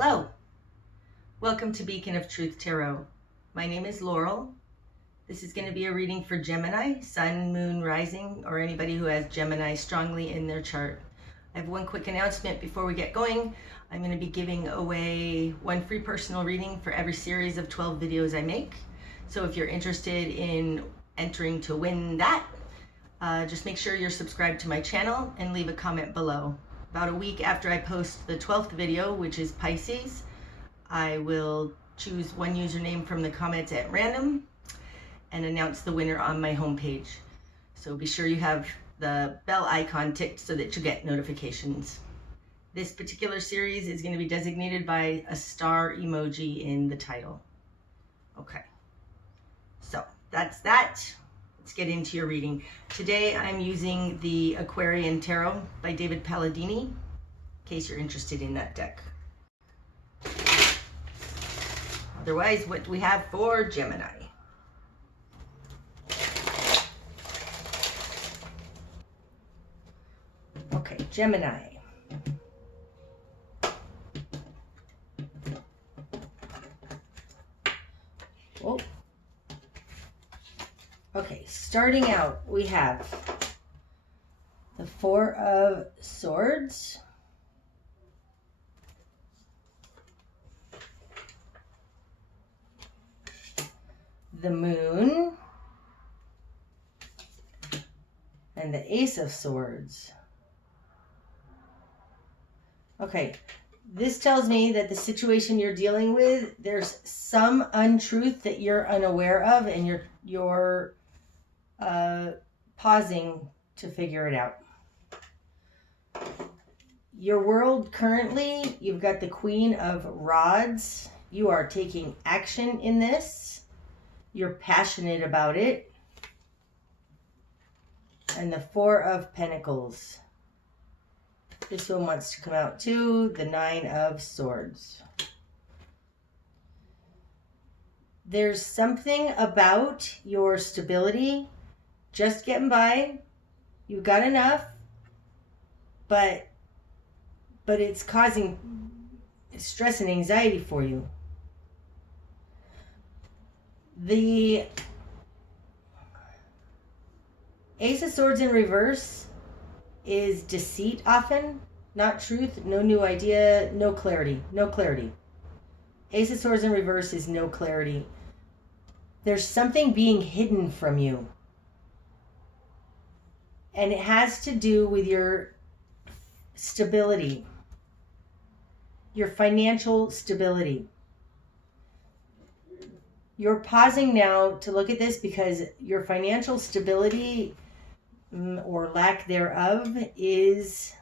Hello, welcome to Beacon of Truth Tarot. My name is Laurel. This is going to be a reading for Gemini, Sun, Moon, Rising, or anybody who has Gemini strongly in their chart. I have one quick announcement before we get going. I'm going to be giving away one free personal reading for every series of 12 videos I make. So if you're interested in entering to win that, just make sure you're subscribed to my channel and leave a comment below. About a week after I post the 12th video, which is Pisces, I will choose one username from the comments at random and announce the winner on my homepage. So be sure you have the bell icon ticked so that you get notifications. This particular series is going to be designated by a star emoji in the title. Okay, so that's that. Let's get into your reading. Today I'm using the Aquarian Tarot by David Palladini, in case you're interested in that deck. Otherwise, what do we have for Gemini? Okay, Gemini. Oh. Okay, starting out, we have the Four of Swords, the Moon, and the Ace of Swords. Okay, this tells me that the situation you're dealing with, there's some untruth that you're unaware of, and you're pausing to figure it out. Your world currently, you've got the Queen of Rods. You are taking action in this. You're passionate about it. And the Four of Pentacles. This one wants to come out too. The Nine of Swords. There's something about your stability, just getting by. You've got enough, but it's causing stress and anxiety for you. The Ace of Swords in reverse is deceit often, not truth, no new idea, no clarity, no clarity. Ace of Swords in reverse is no clarity. There's something being hidden from you. And it has to do with your stability, your financial stability. You're pausing now to look at this because your financial stability or lack thereof is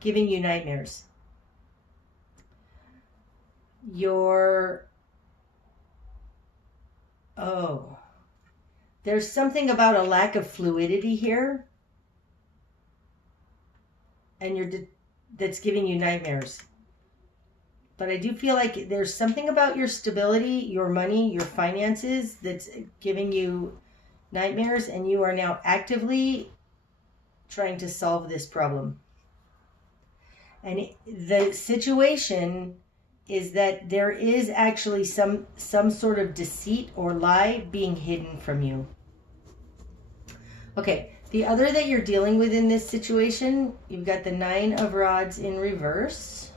giving you nightmares. There's something about a lack of fluidity here, and that's giving you nightmares. But I do feel like there's something about your stability, your money, your finances that's giving you nightmares, and you are now actively trying to solve this problem. And the situation is that there is actually some sort of deceit or lie being hidden from you. Okay, the other that you're dealing with in this situation, you've got the Nine of Rods in reverse.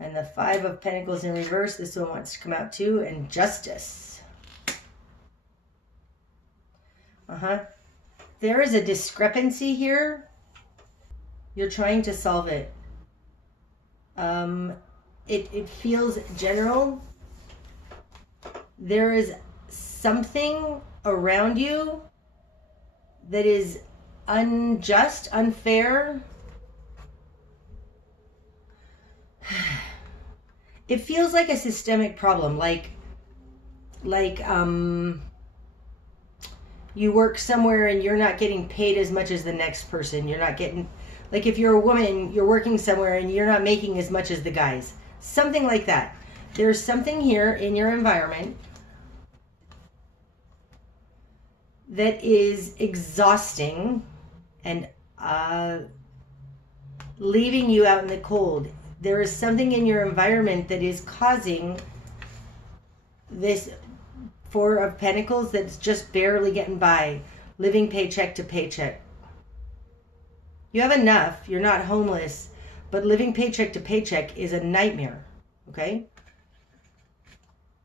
And the Five of Pentacles in reverse. This one wants to come out too. And Justice. There is a discrepancy here. You're trying to solve it. It feels general. There is something around you that is unjust, unfair. It feels like a systemic problem, like you work somewhere and you're not getting paid as much as the next person. You're not getting, like if you're a woman, you're working somewhere and you're not making as much as the guys. Something like that. There's something here in your environment that is exhausting and leaving you out in the cold. There is something in your environment that is causing this Four of Pentacles that's just barely getting by, living paycheck to paycheck. You have enough, you're not homeless, but living paycheck to paycheck is a nightmare, okay?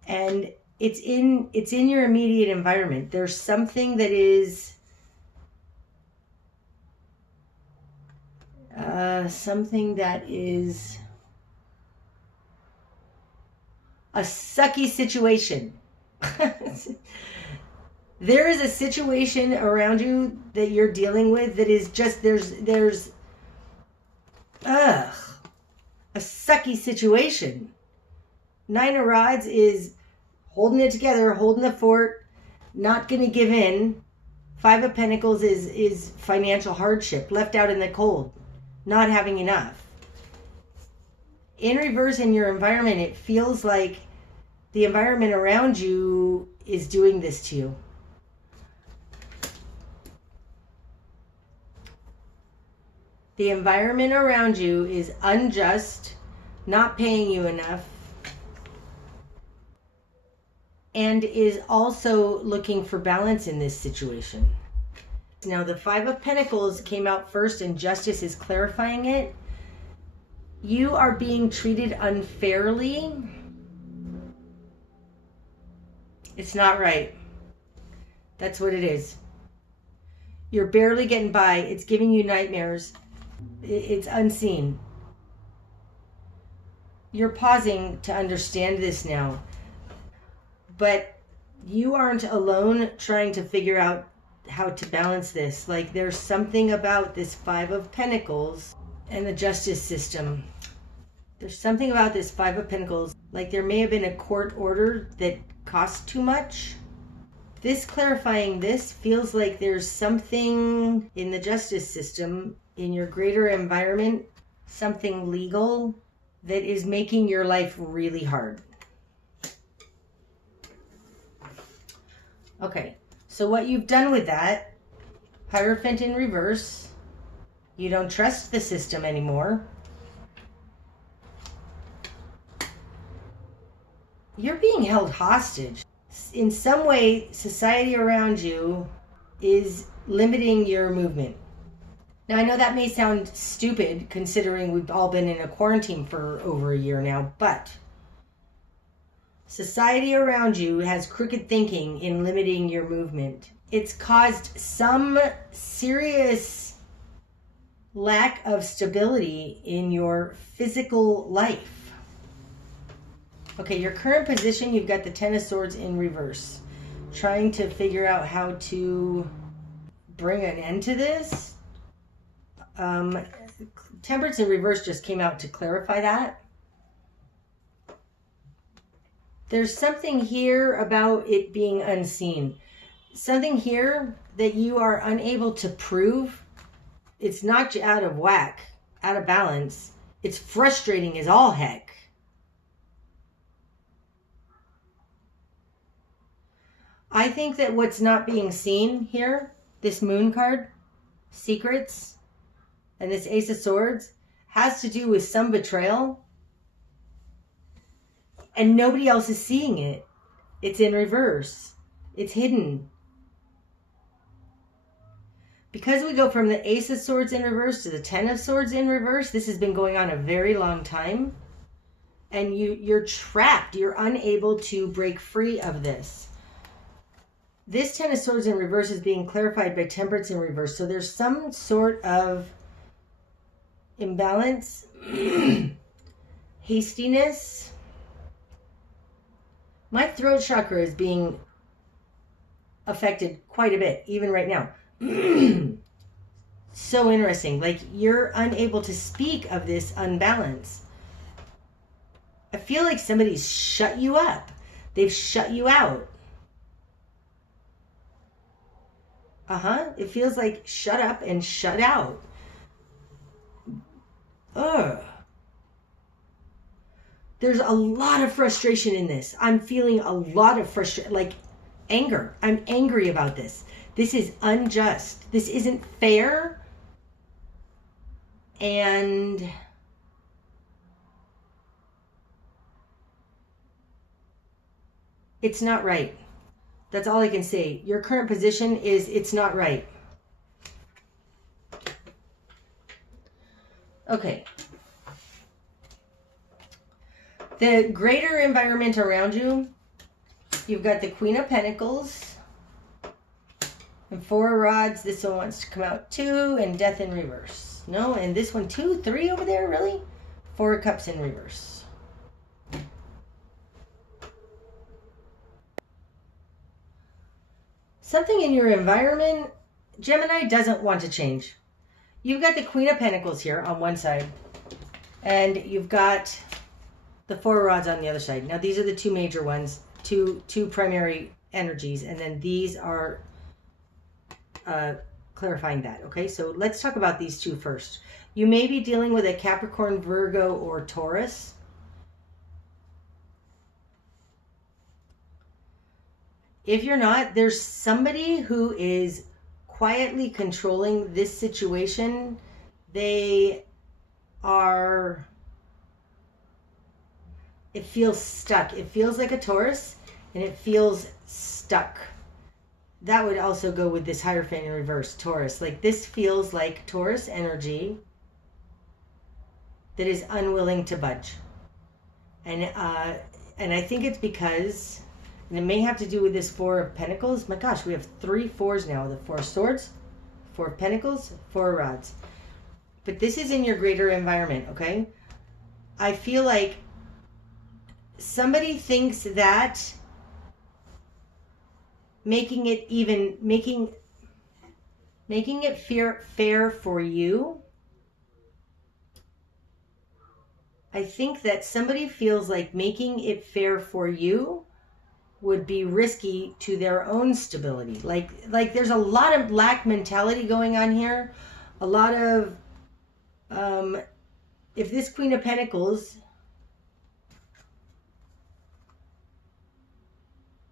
And it's in your immediate environment. There's something that is a sucky situation. There is a situation around you that you're dealing with that is just, there's a sucky situation. Nine of Rods is holding it together, holding the fort, not going to give in. Five of Pentacles is financial hardship, left out in the cold, not having enough. In reverse, in your environment, it feels like the environment around you is doing this to you. The environment around you is unjust, not paying you enough, and is also looking for balance in this situation. Now, the Five of Pentacles came out first, and Justice is clarifying it. You are being treated unfairly. It's not right. That's what it is. You're barely getting by. It's giving you nightmares. It's unseen. You're pausing to understand this now. But you aren't alone trying to figure out how to balance this. Like, there's something about this Five of Pentacles and the justice system. There's something about this Five of Pentacles. Like, there may have been a court order that cost too much. This clarifying this feels like there's something in the justice system, in your greater environment, something legal that is making your life really hard. Okay, so what you've done with that, Hierophant in reverse, you don't trust the system anymore. You're being held hostage. In some way, society around you is limiting your movement. Now, I know that may sound stupid considering we've all been in a quarantine for over a year now, but society around you has crooked thinking in limiting your movement. It's caused some serious lack of stability in your physical life. Okay, your current position, you've got the Ten of Swords in reverse. Trying to figure out how to bring an end to this. Temperance in reverse just came out to clarify that. There's something here about it being unseen. Something here that you are unable to prove. It's not out of whack, out of balance. It's frustrating as all heck. I think that what's not being seen here, this Moon card, secrets, and this Ace of Swords, has to do with some betrayal. And nobody else is seeing it. It's in reverse. It's hidden. Because we go from the Ace of Swords in reverse to the Ten of Swords in reverse, this has been going on a very long time. And you're trapped. You're unable to break free of this. This Ten of Swords in reverse is being clarified by Temperance in reverse. So there's some sort of imbalance, hastiness. My throat chakra is being affected quite a bit, even right now. So interesting. Like, you're unable to speak of this unbalance. I feel like somebody's shut you up. They've shut you out. It feels like shut up and shut out. Ugh. There's a lot of frustration in this. I'm feeling a lot of frustration, like anger. I'm angry about this. This is unjust. This isn't fair. And it's not right. That's all I can say. Your current position is it's not right. Okay. The greater environment around you, you've got the Queen of Pentacles and Four of Rods. This one wants to come out too, and Death in reverse. No, and this one too, 3 over there, really? 4 of Cups in reverse. Something in your environment, Gemini, doesn't want to change. You've got the Queen of Pentacles here on one side, and you've got the Four of Rods on the other side. Now, these are the 2 major ones, two primary energies, and then these are clarifying that. Okay, so let's talk about these 2 first. You may be dealing with a Capricorn, Virgo, or Taurus. If you're not, there's somebody who is quietly controlling this situation. They are, it feels stuck. It feels like a Taurus, and it feels stuck. That would also go with this Hierophant in reverse, Taurus. Like, this feels like Taurus energy that is unwilling to budge. And I think it's because, and it may have to do with this Four of Pentacles. My gosh, we have 3 4s now. The Four of Swords, Four of Pentacles, Four of Rods. But this is in your greater environment, okay? I feel like somebody thinks that making it fair for you. I think that somebody feels like making it fair for you would be risky to their own stability. Like there's a lot of lack mentality going on here. A lot of, if this Queen of Pentacles,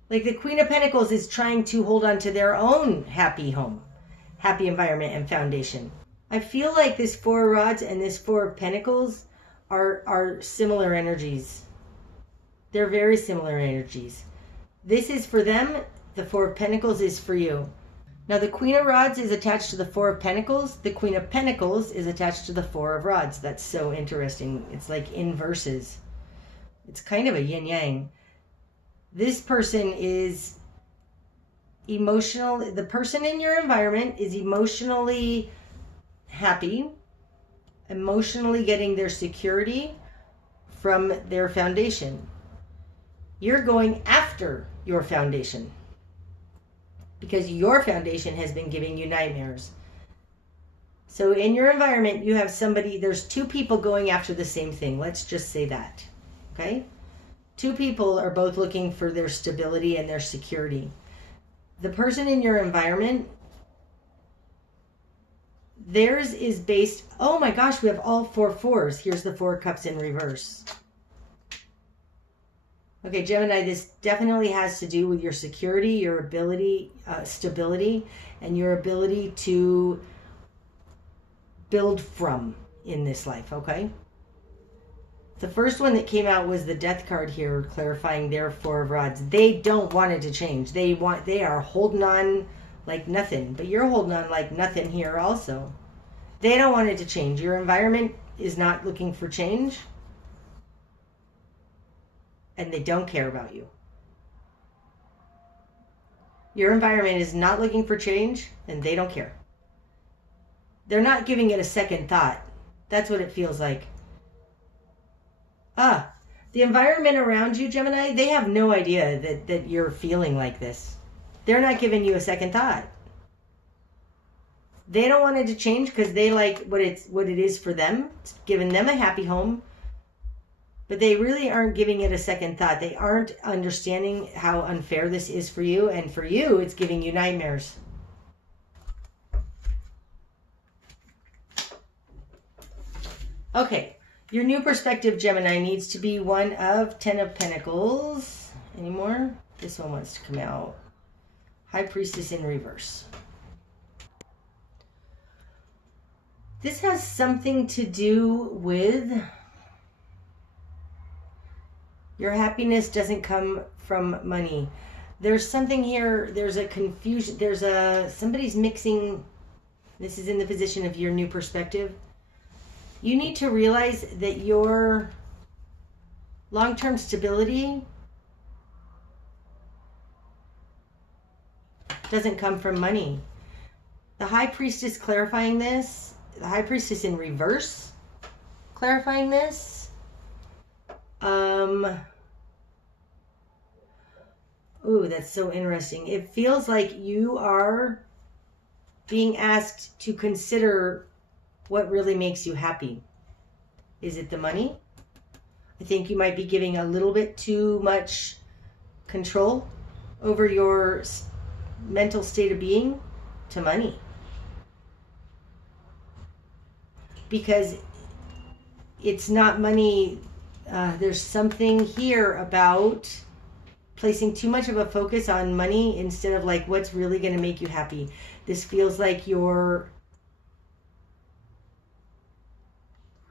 like the Queen of Pentacles is trying to hold on to their own happy home, happy environment and foundation. I feel like this Four of Rods and this Four of Pentacles are similar energies. They're very similar energies. This is for them. The Four of Pentacles is for you. Now, the Queen of Rods is attached to the Four of Pentacles. The Queen of Pentacles is attached to the Four of Rods. That's so interesting. It's like inverses. It's kind of a yin-yang. This person is emotional. The person in your environment is emotionally happy, emotionally getting their security from their foundation. You're going after your foundation because your foundation has been giving you nightmares. So in your environment, you have somebody, there's 2 people going after the same thing. Let's just say that, okay? 2 people are both looking for their stability and their security. The person in your environment, theirs is based, oh my gosh, we have all 4 4s. Here's the 4 Cups in reverse. Okay, Gemini, this definitely has to do with your security, your ability, stability, and your ability to build from in this life, okay? The first one that came out was the Death card here, clarifying their Four of Rods. They don't want it to change. They are holding on like nothing, but you're holding on like nothing here also. They don't want it to change. Your environment is not looking for change, and they don't care about you. Your environment is not looking for change, and they don't care. They're not giving it a second thought. That's what it feels like. The environment around you, Gemini, they have no idea that you're feeling like this. They're not giving you a second thought. They don't want it to change because they like what it is for them. It's giving them a happy home. But they really aren't giving it a second thought. They aren't understanding how unfair this is for you. And for you, it's giving you nightmares. Okay. Your new perspective, Gemini, needs to be one of 10 of Pentacles. Any more? This one wants to come out. High Priestess in reverse. This has something to do with your happiness doesn't come from money. There's something here, there's a confusion, somebody's mixing, this is in the position of your new perspective. You need to realize that your long-term stability doesn't come from money. The High Priestess clarifying this, the High Priestess in reverse clarifying this. Ooh, that's so interesting. It feels like you are being asked to consider what really makes you happy. Is it the money? I think you might be giving a little bit too much control over your mental state of being to money. Because it's not money. There's something here about placing too much of a focus on money instead of like what's really going to make you happy. This feels like your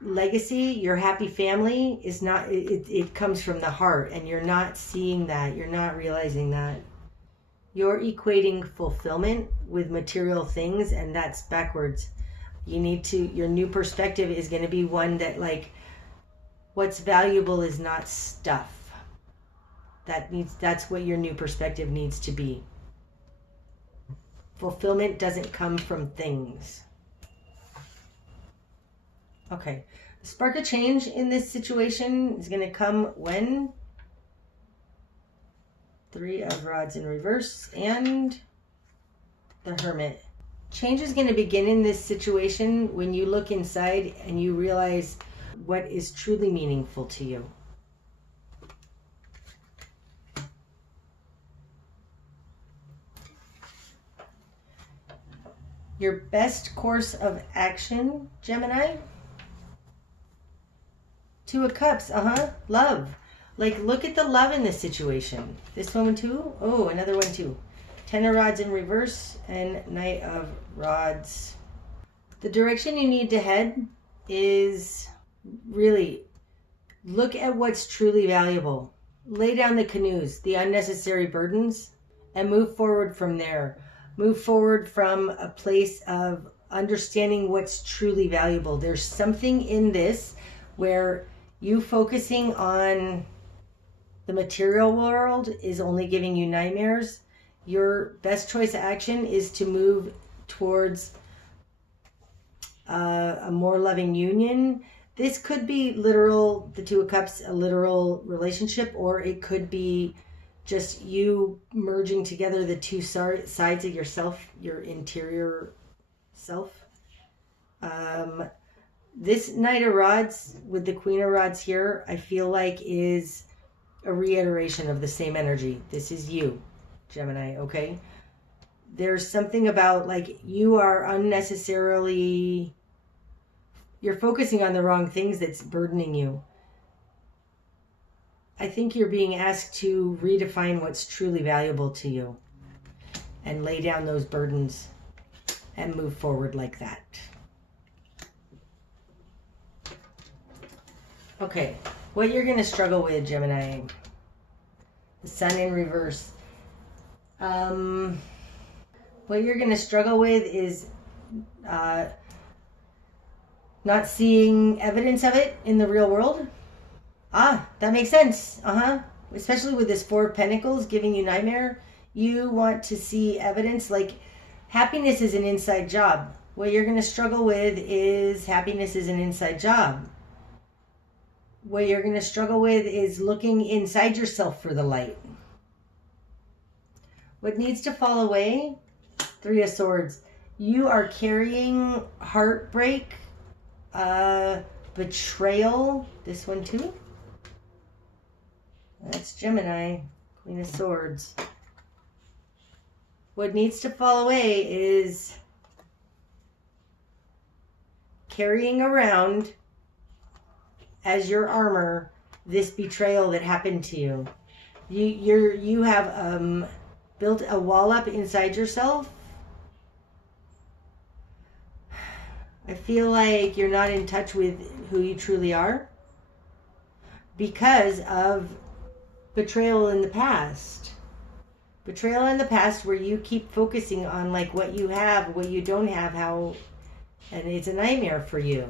legacy, your happy family is not, it comes from the heart, and you're not seeing that. You're not realizing that. You're equating fulfillment with material things, and that's backwards. You need to, your new perspective is going to be one that what's valuable is not stuff. That's what your new perspective needs to be. Fulfillment doesn't come from things. Okay. The spark of change in this situation is going to come when 3 of Rods in reverse and the Hermit. Change is going to begin in this situation when you look inside and you realize what is truly meaningful to you. Your best course of action, Gemini? 2 of Cups, love. Like, look at the love in this situation. This one too? Oh, another one too. 10 of Rods in reverse and Knight of Rods. The direction you need to head is really look at what's truly valuable. Lay down the canoes, the unnecessary burdens, and move forward from there. Move forward from a place of understanding what's truly valuable. There's something in this where you focusing on the material world is only giving you nightmares. Your best choice of action is to move towards a more loving union. This could be literal, the 2 of Cups, a literal relationship, or it could be just you merging together the two sides of yourself, your interior self. This Knight of Rods with the Queen of Rods here, I feel like is a reiteration of the same energy. This is you, Gemini, okay? There's something about like you are unnecessarily, you're focusing on the wrong things that's burdening you. I think you're being asked to redefine what's truly valuable to you and lay down those burdens and move forward like that. Okay, what you're going to struggle with, Gemini. The Sun in reverse. What you're going to struggle with is not seeing evidence of it in the real world. That makes sense. Especially with this 4 of Pentacles giving you nightmare. You want to see evidence. Like, happiness is an inside job. What you're going to struggle with is happiness is an inside job. What you're going to struggle with is looking inside yourself for the light. What needs to fall away? 3 of Swords. You are carrying heartbreak, betrayal. This one too. That's Gemini, Queen of Swords. What needs to fall away is carrying around as your armor this betrayal that happened to you. You have built a wall up inside yourself. I feel like you're not in touch with who you truly are because of betrayal in the past. Betrayal in the past where you keep focusing on like what you have, what you don't have, how, and it's a nightmare for you.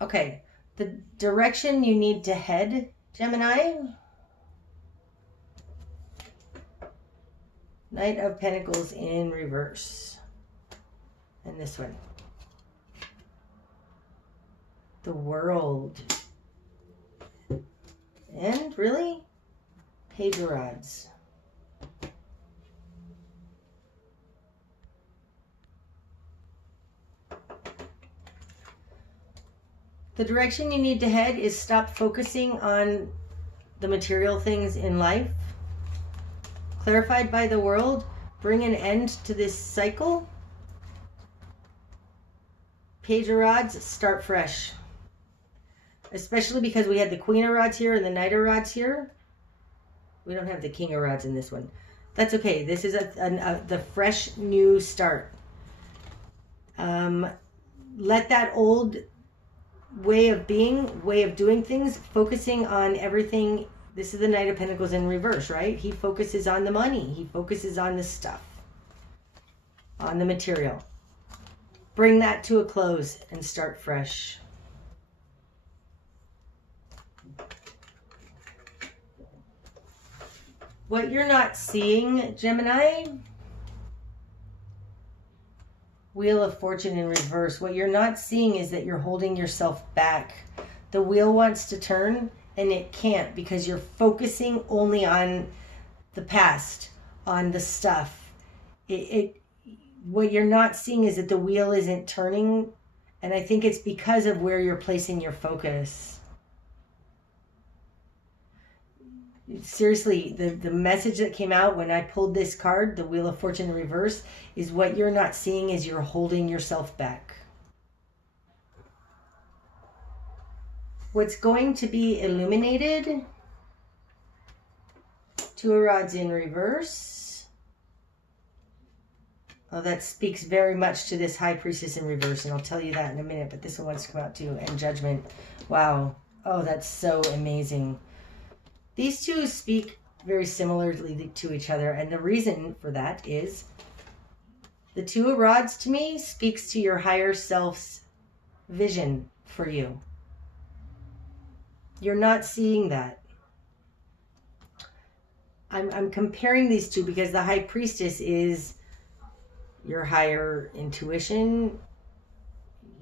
Okay, the direction you need to head, Gemini. Knight of Pentacles in reverse. And this one. The World. And really? Page of Rods. The direction you need to head is stop focusing on the material things in life. Clarified by the World, bring an end to this cycle. Page of Rods, start fresh. Especially because we had the Queen of Rods here and the Knight of Rods here. We don't have the King of Rods in this one. That's okay. This is the fresh new start. Let that old way of being, way of doing things, focusing on everything. This is the Knight of Pentacles in reverse, right? He focuses on the money. He focuses on the stuff, on the material. Bring that to a close and start fresh. What you're not seeing, Gemini, Wheel of Fortune in reverse. What you're not seeing is that you're holding yourself back. The wheel wants to turn and it can't because you're focusing only on the past, on the stuff. What you're not seeing is that the wheel isn't turning, and I think it's because of where you're placing your focus. Seriously, the message that came out when I pulled this card, the Wheel of Fortune in reverse, is what you're not seeing is you're holding yourself back. What's going to be illuminated, Two of Rods in reverse. Oh, that speaks very much to this High Priestess in reverse, and I'll tell you that in a minute, but this one wants to come out too, and Judgment. Wow. Oh, that's so amazing. These two speak very similarly to each other, and the reason for that is the Two of Rods to me speaks to your higher self's vision for you. You're not seeing that. I'm comparing these two because the High Priestess is your higher intuition,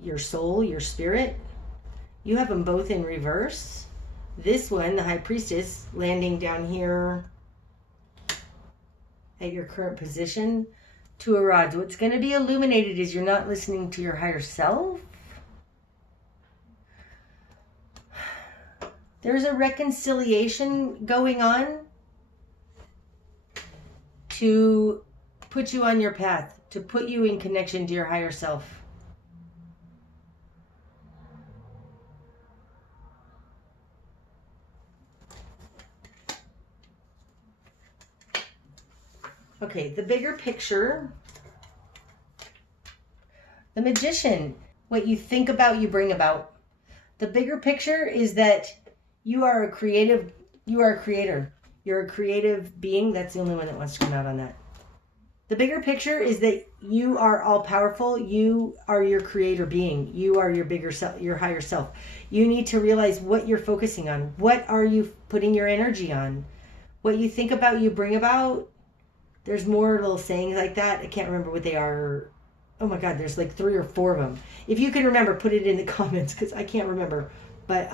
your soul, your spirit. You have them both in reverse. This one, the High Priestess, landing down here at your current position. Two of Rods. What's going to be illuminated is you're not listening to your higher self. There's a reconciliation going on to put you on your path, to put you in connection to your higher self. Okay, the bigger picture. The Magician. What you think about, you bring about. The bigger picture is that you are a creative, you are a creator. You're a creative being. That's the only one that wants to come out on that. The bigger picture is that you are all powerful. You are your creator being. You are your bigger self, your higher self. You need to realize what you're focusing on. What are you putting your energy on? What you think about, you bring about. There's more little sayings like that. I can't remember what they are. Oh my God, there's like 3 or 4 of them. If you can remember, put it in the comments because I can't remember. But,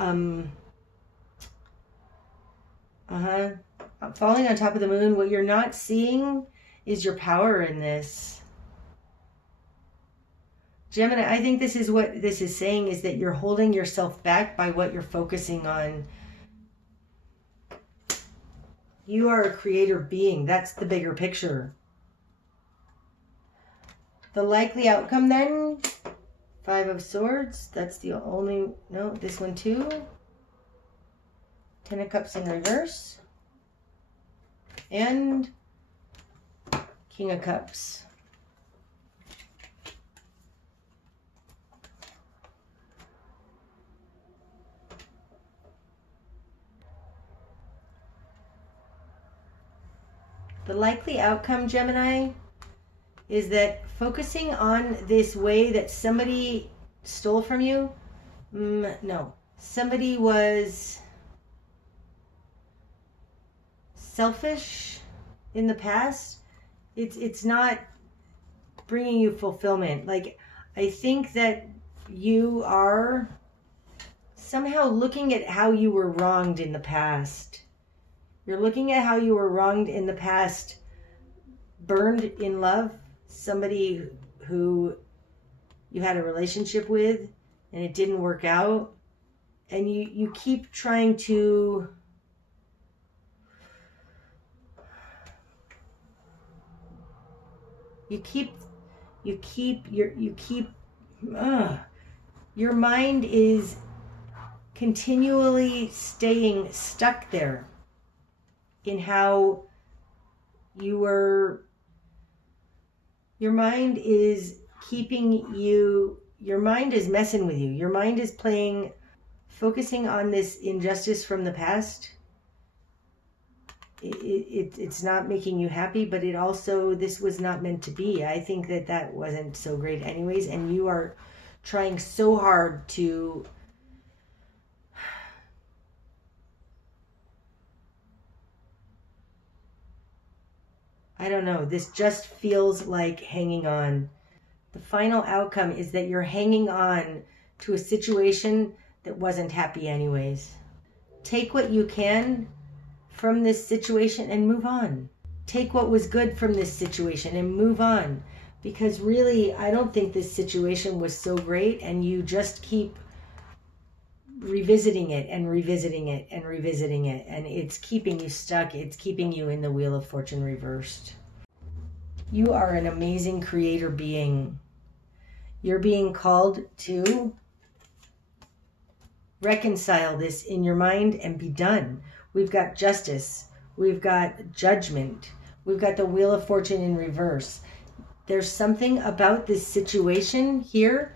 falling on top of the moon, what you're not seeing is your power in this. Gemini, I think this is what this is saying, is that you're holding yourself back by what you're focusing on. You are a creator being. That's the bigger picture. The likely outcome then, 5 of Swords. That's the only, no, this one too. 10 of Cups in reverse. And King of Cups. The likely outcome, Gemini, is that focusing on this way that somebody stole from you, no, somebody was selfish in the past. It's not bringing you fulfillment. Like, I think that you are somehow looking at how you were wronged in the past. You're looking at how you were wronged in the past, burned in love, somebody who you had a relationship with and it didn't work out, and you keep trying to your mind is continually staying stuck there in how you were. Your mind is keeping you, your mind is messing with you. Your mind is focusing on this injustice from the past. It's not making you happy, but it also, this was not meant to be. I think that wasn't so great anyways, and you are trying so hard to I don't know, this just feels like hanging on. The final outcome is that you're hanging on to a situation that wasn't happy anyways. Take what you can from this situation and move on. Take what was good from this situation and move on. Because really, I don't think this situation was so great, and you just keep revisiting it and revisiting it and revisiting it, and it's keeping you stuck. It's keeping you in the Wheel of Fortune reversed. You are an amazing creator being. You're being called to reconcile this in your mind and be done. We've got justice. We've got judgment. We've got the Wheel of Fortune in reverse. There's something about this situation here.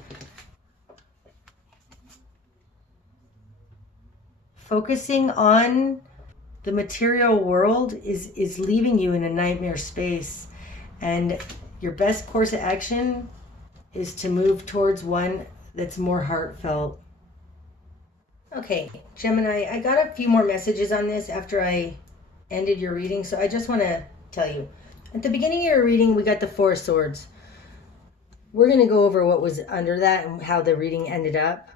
Focusing on the material world is leaving you in a nightmare space. And your best course of action is to move towards one that's more heartfelt. Okay, Gemini, I got a few more messages on this after I ended your reading, so I just want to tell you. At the beginning of your reading, we got the Four of Swords. We're going to go over what was under that and how the reading ended up.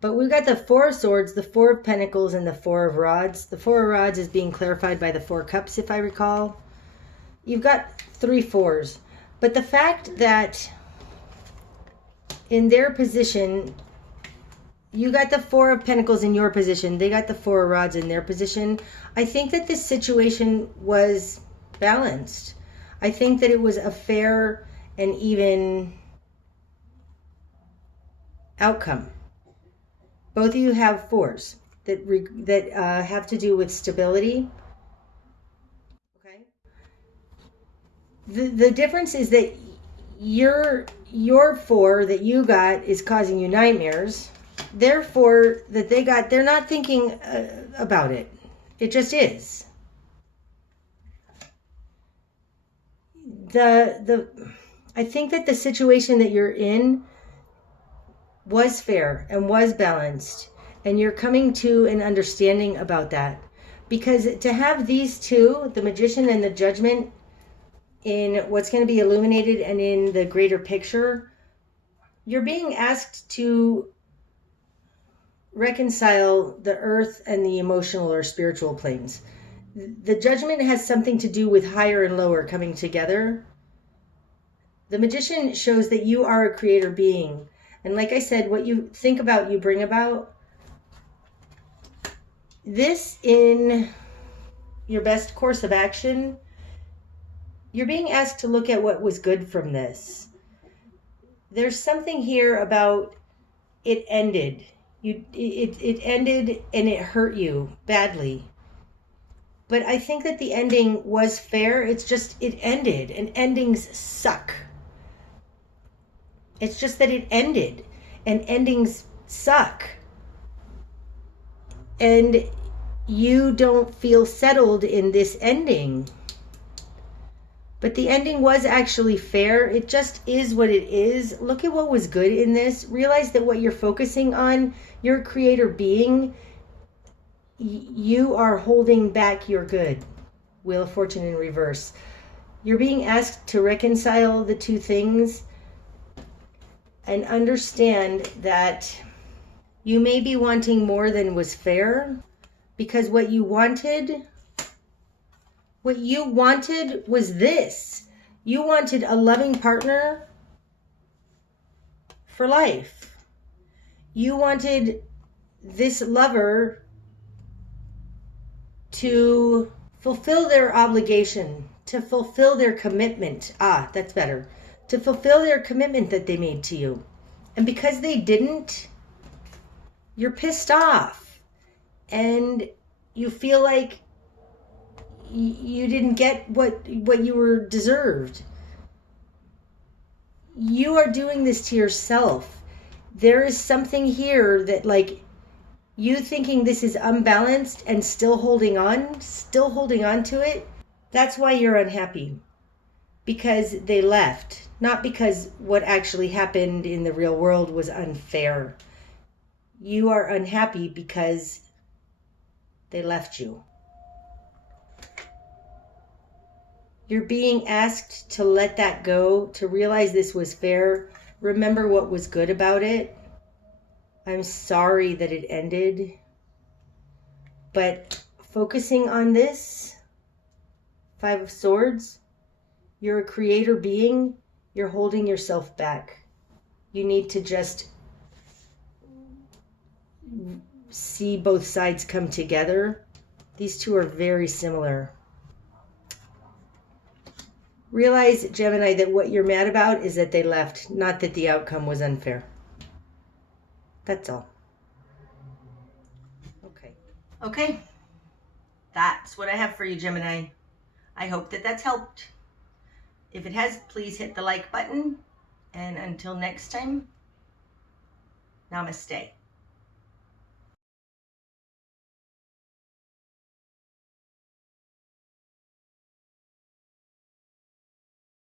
But we've got the Four of Swords, the Four of Pentacles, and the Four of Rods. The Four of Rods is being clarified by the Four Cups, if I recall. You've got 3 fours. But the fact that in their position, you got the Four of Pentacles in your position, they got the Four of Rods in their position, I think that this situation was balanced. I think that it was a fair and even outcome. Both of you have fours that have to do with stability. Okay. The difference is that your four that you got is causing you nightmares. Their four that they got, they're not thinking about it. It just is. I think that the situation that you're in was fair and was balanced, and you're coming to an understanding about that, because to have these two, the Magician and the Judgment, in what's going to be illuminated and in the greater picture, you're being asked to reconcile the earth and the emotional or spiritual planes. The Judgment has something to do with higher and lower coming together. The Magician shows that you are a creator being. And like I said, what you think about, you bring about. This, in your best course of action, you're being asked to look at what was good from this. There's something here about it ended. It ended and it hurt you badly. But I think that the ending was fair. It's just, it ended, and endings suck. It's just that it ended, and endings suck. And you don't feel settled in this ending. But the ending was actually fair. It just is what it is. Look at what was good in this. Realize that what you're focusing on, your creator being, you are holding back your good. Wheel of Fortune in reverse. You're being asked to reconcile the two things and understand that you may be wanting more than was fair, because what you wanted was this. You wanted a loving partner for life. You wanted this lover to fulfill their obligation, to fulfill their commitment. Ah, that's better. To fulfill their commitment that they made to you. And because they didn't, you're pissed off. And you feel like you didn't get what you were deserved. You are doing this to yourself. There is something here that, like, you thinking this is unbalanced and still holding on to it. That's why you're unhappy. Because they left. Not because what actually happened in the real world was unfair. You are unhappy because they left you. You're being asked to let that go, to realize this was fair. Remember what was good about it. I'm sorry that it ended. But focusing on this, 5 of Swords, you're a creator being. You're holding yourself back. You need to just see both sides come together. These two are very similar. Realize, Gemini, that what you're mad about is that they left, not that the outcome was unfair. That's all. Okay. That's what I have for you, Gemini. I hope that that's helped. If it has, please hit the like button. And until next time, namaste.